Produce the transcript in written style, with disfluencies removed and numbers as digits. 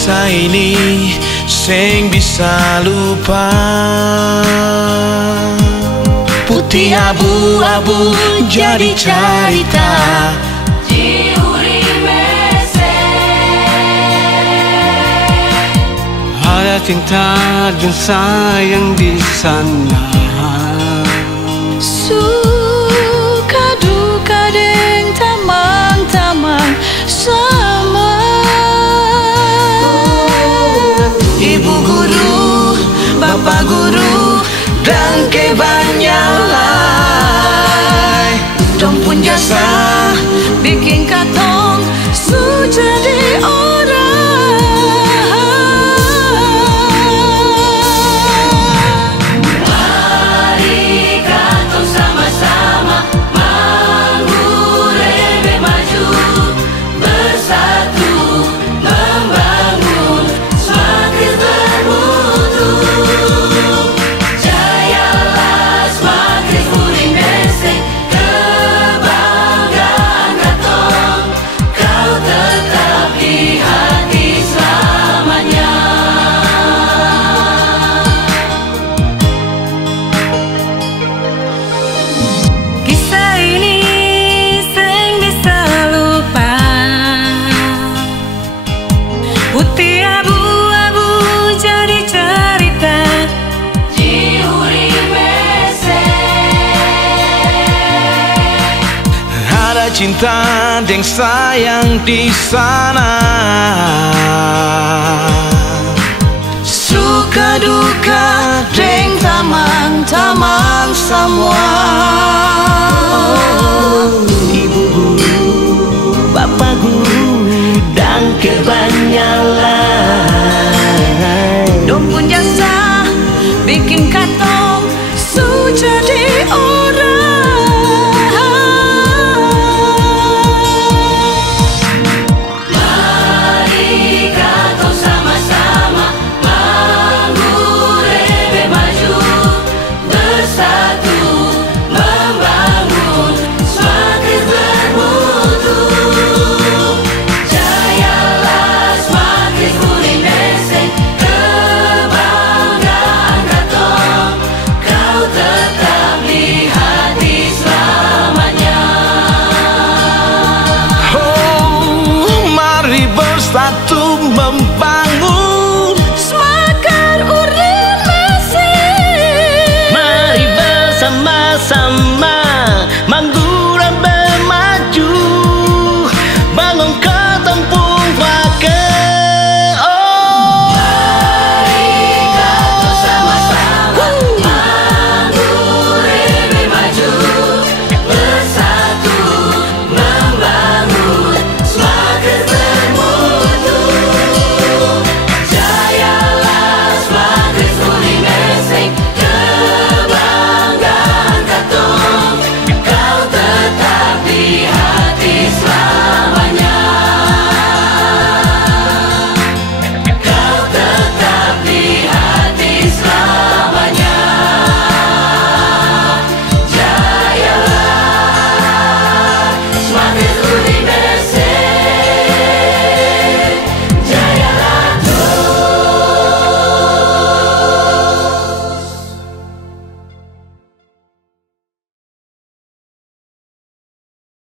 Kisah ini sing bisa lupa. Putih abu-abu jadi cerita di uripe sing. Ada cinta dan sayang di sana. Suka duka deng tamang-tamang sama. Ibu guru, bapak guru, dan kebanyalai Dong pun jasa bikin katong su jadi orang. Mari katong sama-sama mangurebe maju, bersatu membangun semakin bermutu. Jayalah semakin uring beseng, kebanggaan katong, kau tetap di hati selamanya. Kisah ini sing bisa lupa. Putih abu-abu jadi cerita di uripe sing. Ada cinta dan sayang di sana. Suka duka deng tamang-tamang semua. Ibu guru, bapak guru, dan kebanyalai Dong pun jasa bikin katong su jadi orang. Mari katong sama-sama mangurebe maju, bersatu membangun semakin bermutu. Jayalah semakin uring beseng, kebanggaan katong, kau tetap di hati selamanya. Oh, mari bersatu membangun